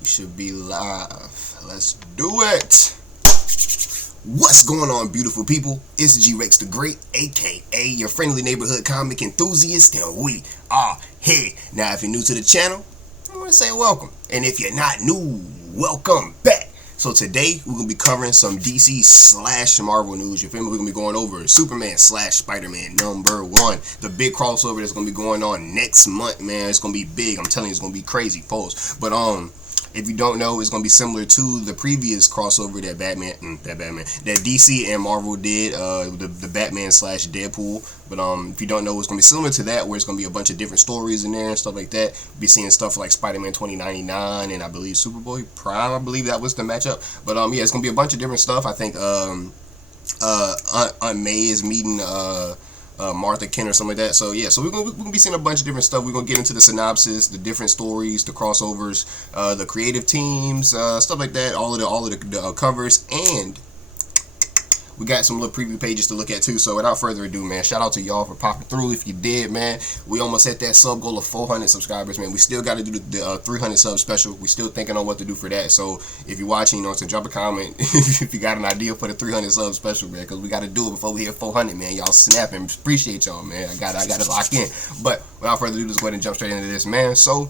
We should be live. Let's do it. What's going on, beautiful people? It's RexTheGreat, aka your friendly neighborhood comic enthusiast, and we are here. Now, if you're new to the channel, I want to say welcome. And if you're not new, welcome back. So today, we're going to be covering some DC / Marvel news. You feel me? We're going to be going over Superman / Spider-Man #1. The big crossover that's going to be going on next month, man. It's going to be big. I'm telling you, it's going to be crazy, folks. But, if you don't know, it's going to be similar to the previous crossover that that DC and Marvel did, the Batman / Deadpool. But if you don't know, it's going to be similar to that, where it's going to be a bunch of different stories in there and stuff like that. We'll be seeing stuff like Spider-Man 2099 and I believe Superboy Prime. I believe that was the matchup. But yeah, it's going to be a bunch of different stuff. I think Aunt May is meeting Martha Kent or something like that. So yeah, so we're gonna be seeing a bunch of different stuff. We're gonna get into the synopsis, the different stories, the crossovers, the creative teams, stuff like that. All of the covers, and we got some little preview pages to look at too. So without further ado, man, shout out to y'all for popping through. If you did, man, we almost hit that sub goal of 400 subscribers, man. We still got to do the 300 sub special. We still thinking on what to do for that. So if you're watching, so drop a comment if you got an idea for the 300 sub special, man, because we got to do it before we hit 400, man. Y'all snapping. Appreciate y'all, man. I got to lock in. But without further ado, let's go ahead and jump straight into this, man. So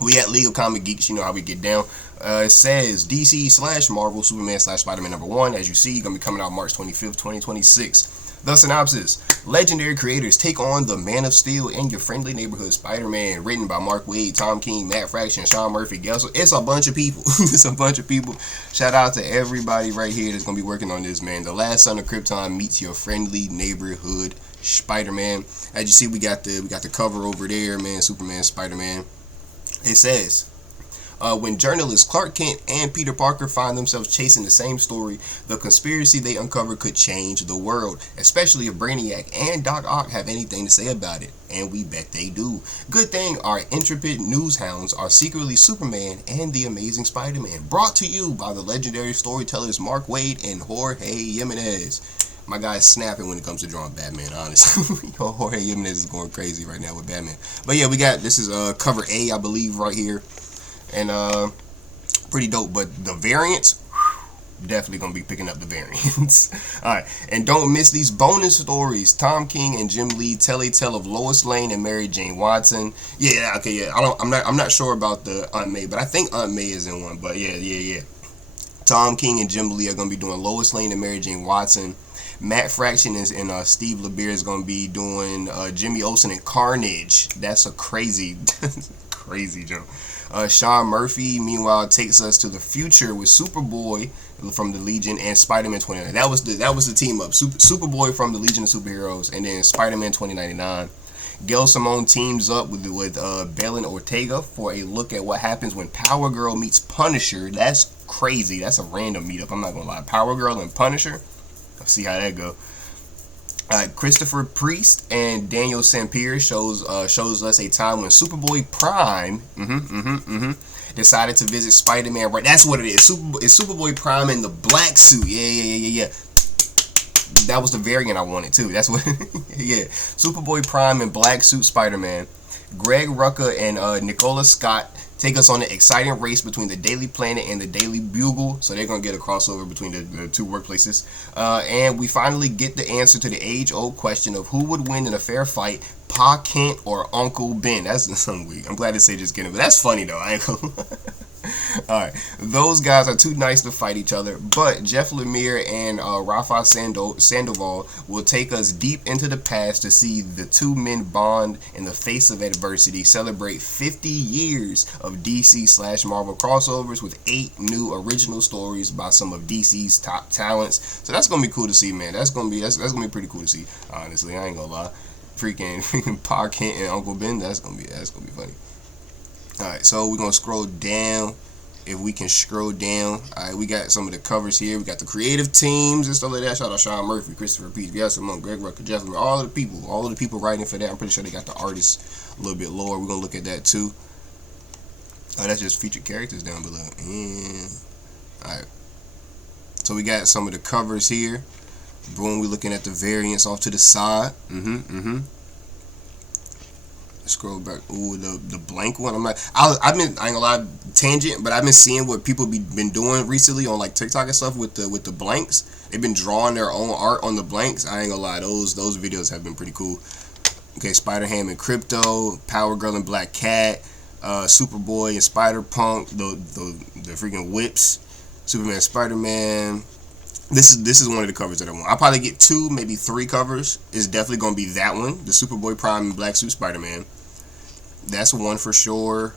we at League of Comic Geeks. You know how we get down. It says DC / Marvel Superman / Spider-Man #1. As you see, going to be coming out March 25th, 2026. The synopsis: legendary creators take on the Man of Steel and your friendly neighborhood Spider-Man. Written by Mark Waid, Tom King, Matt Fraction, Sean Murphy, Gelso. It's a bunch of people. It's a bunch of people. Shout out to everybody right here that's going to be working on this, man. The last son of Krypton meets your friendly neighborhood Spider-Man. As you see, we got the cover over there, man. Superman, Spider-Man. It says, when journalists Clark Kent and Peter Parker find themselves chasing the same story, the conspiracy they uncover could change the world, especially if Brainiac and Doc Ock have anything to say about it. And we bet they do. Good thing our intrepid news hounds are secretly Superman and the Amazing Spider-Man. Brought to you by the legendary storytellers Mark Waid and Jorge Jiménez. My guy's snapping when it comes to drawing Batman, honestly. Jorge Jiménez is going crazy right now with Batman. But yeah, we got, this is cover A, I believe, right here. And pretty dope. But the variants, definitely gonna be picking up the variants. Alright, and don't miss these bonus stories. Tom King and Jim Lee tell a tale of Lois Lane and Mary Jane Watson. Yeah, okay, yeah. I'm not sure about the Aunt May, but I think Aunt May is in one. But yeah. Tom King and Jim Lee are gonna be doing Lois Lane and Mary Jane Watson. Matt Fraction and Steve LeBeer is gonna be doing Jimmy Olsen and Carnage. That's a crazy joke. Sean Murphy, meanwhile, takes us to the future with Superboy from the Legion and Spider-Man 2099. That was the team up. Superboy from the Legion of Superheroes, and then Spider-Man 2099. Gail Simone teams up with Belen Ortega for a look at what happens when Power Girl meets Punisher. That's crazy. That's a random meetup. I'm not gonna lie. Power Girl and Punisher. Let's see how that go. Christopher Priest and Daniel Sampier shows us a time when Superboy Prime decided to visit Spider-Man. Right, that's what it is. It's Superboy Prime in the black suit. Yeah. That was the variant I wanted too. That's what. Yeah, Superboy Prime in black suit Spider-Man. Greg Rucka and Nicola Scott take us on an exciting race between the Daily Planet and the Daily Bugle. So they're going to get a crossover between the two workplaces. And we finally get the answer to the age-old question of who would win in a fair fight, Pa Kent or Uncle Ben. That's some weak. I'm glad to say just kidding, but that's funny though. I ain't gonna Alright, those guys are too nice to fight each other, but Jeff Lemire and Rafa Sandoval will take us deep into the past to see the two men bond in the face of adversity, celebrate 50 years of DC / Marvel crossovers with 8 new original stories by some of DC's top talents. So that's gonna be cool to see, man. That's gonna be pretty cool to see. Honestly, I ain't gonna lie. Freaking Pa Kent and Uncle Ben. That's gonna be funny. Alright, so we're going to scroll down, if we can scroll down. Alright, we got some of the covers here. We got the creative teams and stuff like that. Shout out Sean Murphy, Christopher Peach, Simone, Greg Rucker, Jeff Lemire, all of the people writing for that. I'm pretty sure they got the artists a little bit lower. We're going to look at that too. That's just featured characters down below. Alright, so we got some of the covers here. Boom, we're looking at the variants off to the side. Scroll back. Ooh, the blank one. I ain't gonna lie. tangent, but I've been seeing what people been doing recently on like TikTok and stuff with the blanks. They've been drawing their own art on the blanks. I ain't gonna lie, those videos have been pretty cool. Okay, Spider-Ham and Crypto, Power Girl and Black Cat, Superboy and Spider-Punk, the freaking whips, Superman, Spider-Man. This is one of the covers that I want. I'll probably get 2, maybe 3 covers. It's definitely gonna be that one, the Superboy Prime and Black Suit Spider-Man. That's one for sure.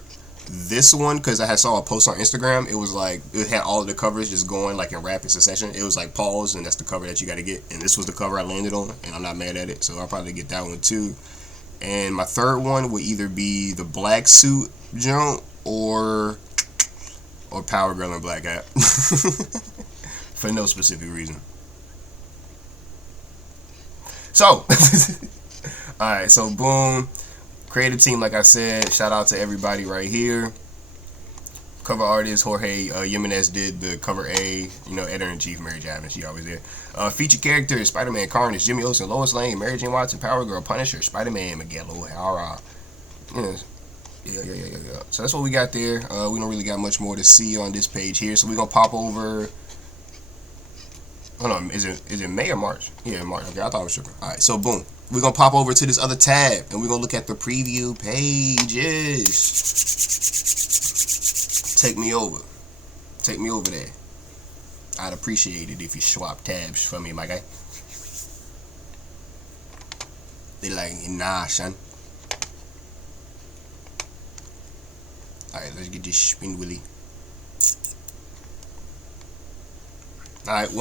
This one, because I saw a post on Instagram, it was like, it had all of the covers just going like in rapid succession. It was like pause, and that's the cover that you got to get. And this was the cover I landed on, and I'm not mad at it, so I'll probably get that one too. And my third one would either be the Black Suit jump or Power Girl and Black Cat. For no specific reason. So, alright, so boom. Creative team, like I said, shout out to everybody right here. Cover artist Jorge Jiménez did the cover A. You know, editor-in-chief Mary Javin, she always there. Featured characters: Spider-Man, Carnage, Jimmy Olsen, Lois Lane, Mary Jane Watson, Power Girl, Punisher, Spider-Man, Miguel O'Hara. Yeah. So that's what we got there. We don't really got much more to see on this page here, so we're gonna pop over. Hold on, is it May or March? Yeah, March. Okay, I thought it was tripping. Alright, so boom. We're going to pop over to this other tab, and we're going to look at the preview pages. Take me over. Take me over there. I'd appreciate it if you swap tabs for me, my guy. They like, nah, son. Alright, let's get this spin willy. Alright,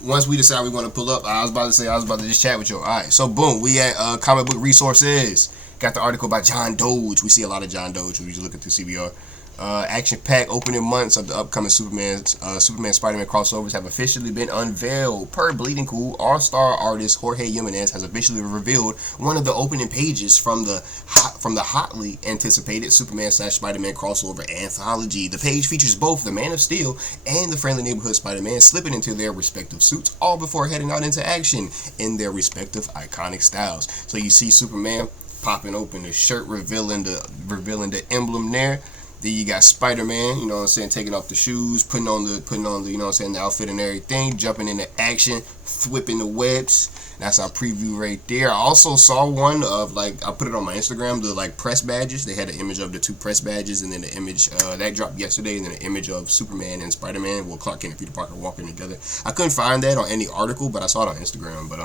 once we decide we want to pull up, I was about to just chat with you. Alright, so boom, we at comic book resources. Got the article by John Doge. We see a lot of John Doge when we looking through CBR. Action-packed opening months of the upcoming Superman Spider-Man crossovers have officially been unveiled. Per Bleeding Cool, all-star artist Jorge Jiménez has officially revealed one of the opening pages from the hotly anticipated Superman/Spider-Man crossover anthology. The page features both the Man of Steel and the Friendly Neighborhood Spider-Man slipping into their respective suits, all before heading out into action in their respective iconic styles. So you see Superman popping open the shirt, revealing the emblem there. Then you got Spider-Man, you know what I'm saying, taking off the shoes, putting on the you know what I'm saying, the outfit and everything, jumping into action, whipping the webs. That's our preview right there. I also saw one of, like, I put it on my Instagram, the like press badges. They had an image of the 2 press badges, and then the image that dropped yesterday, and then an image of Superman and Spider-Man, well, Clark Kent and Peter Parker walking together. I couldn't find that on any article, but I saw it on Instagram. But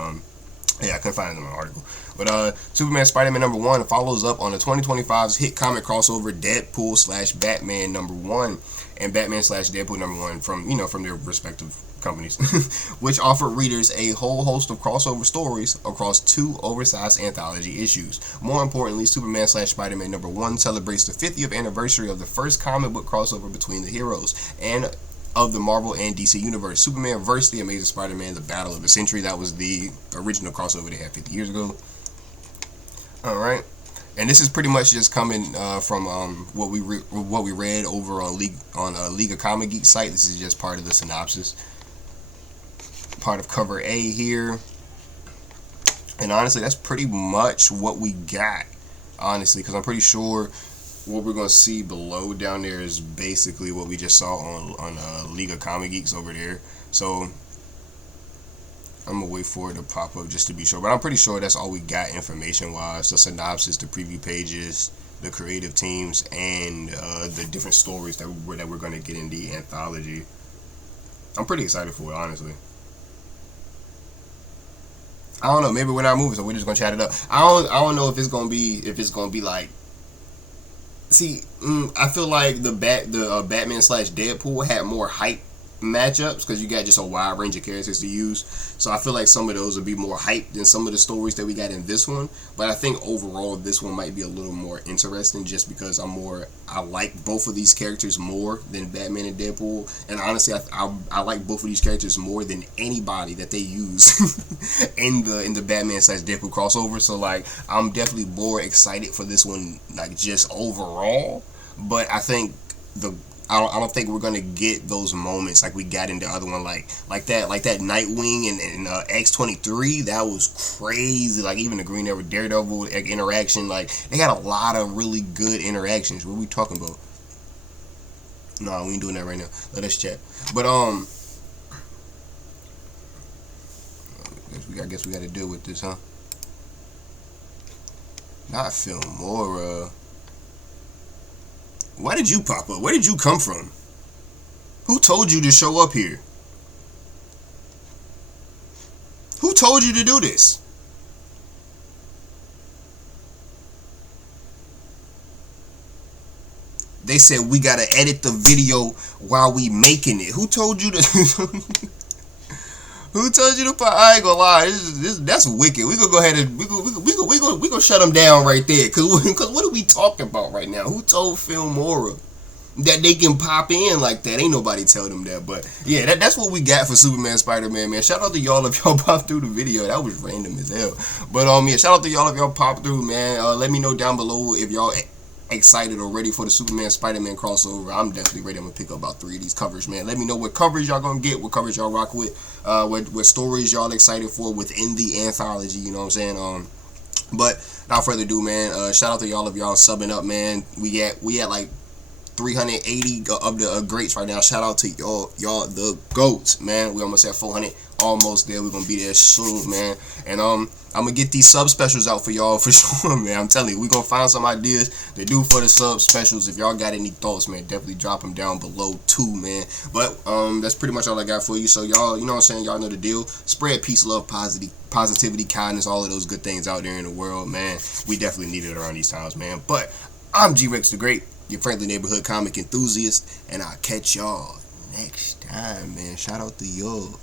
yeah, I couldn't find it in an article. But Superman Spider-Man #1 follows up on the 2025's hit comic crossover Deadpool/Batman #1 and Batman/Deadpool #1 from their respective companies, which offered readers a whole host of crossover stories across 2 oversized anthology issues. More importantly, Superman/Spider-Man #1 celebrates the 50th anniversary of the first comic book crossover between the heroes and of the Marvel and DC universe. Superman vs. the Amazing Spider-Man: The Battle of the Century. That was the original crossover they had 50 years ago. Alright, and this is pretty much just coming from what we read over on League of Comic Geek site. This is just part of the synopsis, part of cover A here, and honestly, that's pretty much what we got. Honestly, because I'm pretty sure what we're gonna see below down there is basically what we just saw on League of Comic Geeks over there. So I'm gonna wait for it to pop up just to be sure, but I'm pretty sure that's all we got information wise. The synopsis, the preview pages, the creative teams, and the different stories that we're gonna get in the anthology. I'm pretty excited for it, honestly. I don't know, maybe we're not moving, so we're just gonna chat it up. I don't know if it's gonna be like, see, I feel like the Batman/Deadpool had more hype matchups because you got just a wide range of characters to use. So I feel like some of those would be more hype than some of the stories that we got in this one. But I think overall this one might be a little more interesting just because I like both of these characters more than Batman and Deadpool. And honestly, I like both of these characters more than anybody that they use in the Batman/Deadpool crossover. So like, I'm definitely more excited for this one, like just overall. But I think I don't think we're gonna get those moments like we got in the other one, like that Nightwing and X-23. That was crazy. Like even the Green Arrow Daredevil interaction, like they got a lot of really good interactions. What are we talking about? Nah, we ain't doing that right now. Let us chat. But I guess we got to deal with this, huh? Not Filmora. Why did you pop up? Where did you come from? Who told you to show up here? Who told you to do this? They said we gotta edit the video while we making it. Who told you to? Who told you to put? I ain't gonna lie. That's wicked. We gonna go ahead and we gonna shut them down right there. Cause what are we talking about right now? Who told Filmora that they can pop in like that? Ain't nobody tell them that. But yeah, that's what we got for Superman, Spider-Man, man. Shout out to y'all if y'all popped through the video. That was random as hell. But yeah, shout out to y'all if y'all popped through, man. Let me know down below if y'all excited or ready for the Superman Spider-Man crossover. I'm definitely ready. I'm gonna pick up about 3 of these covers, man. Let me know what coverage y'all gonna get, what coverage y'all rock with, what stories y'all excited for within the anthology, you know what I'm saying? But without further ado, man, shout out to y'all if y'all subbing up, man. We at like 380 of the greats right now. Shout out to y'all the goats, man. We almost at 400, almost there. We're gonna be there soon, man. And I'm gonna get these sub specials out for y'all for sure, man. I'm telling you, we're gonna find some ideas to do for the sub specials. If y'all got any thoughts, man, definitely drop them down below too, man. But that's pretty much all I got for you. So y'all, you know what I'm saying, y'all know the deal. Spread peace, love, positivity, kindness, all of those good things out there in the world, man. We definitely need it around these times, man. But I'm RexTheGreat, your friendly neighborhood comic enthusiast, and I'll catch y'all next time, man. Shout out to y'all.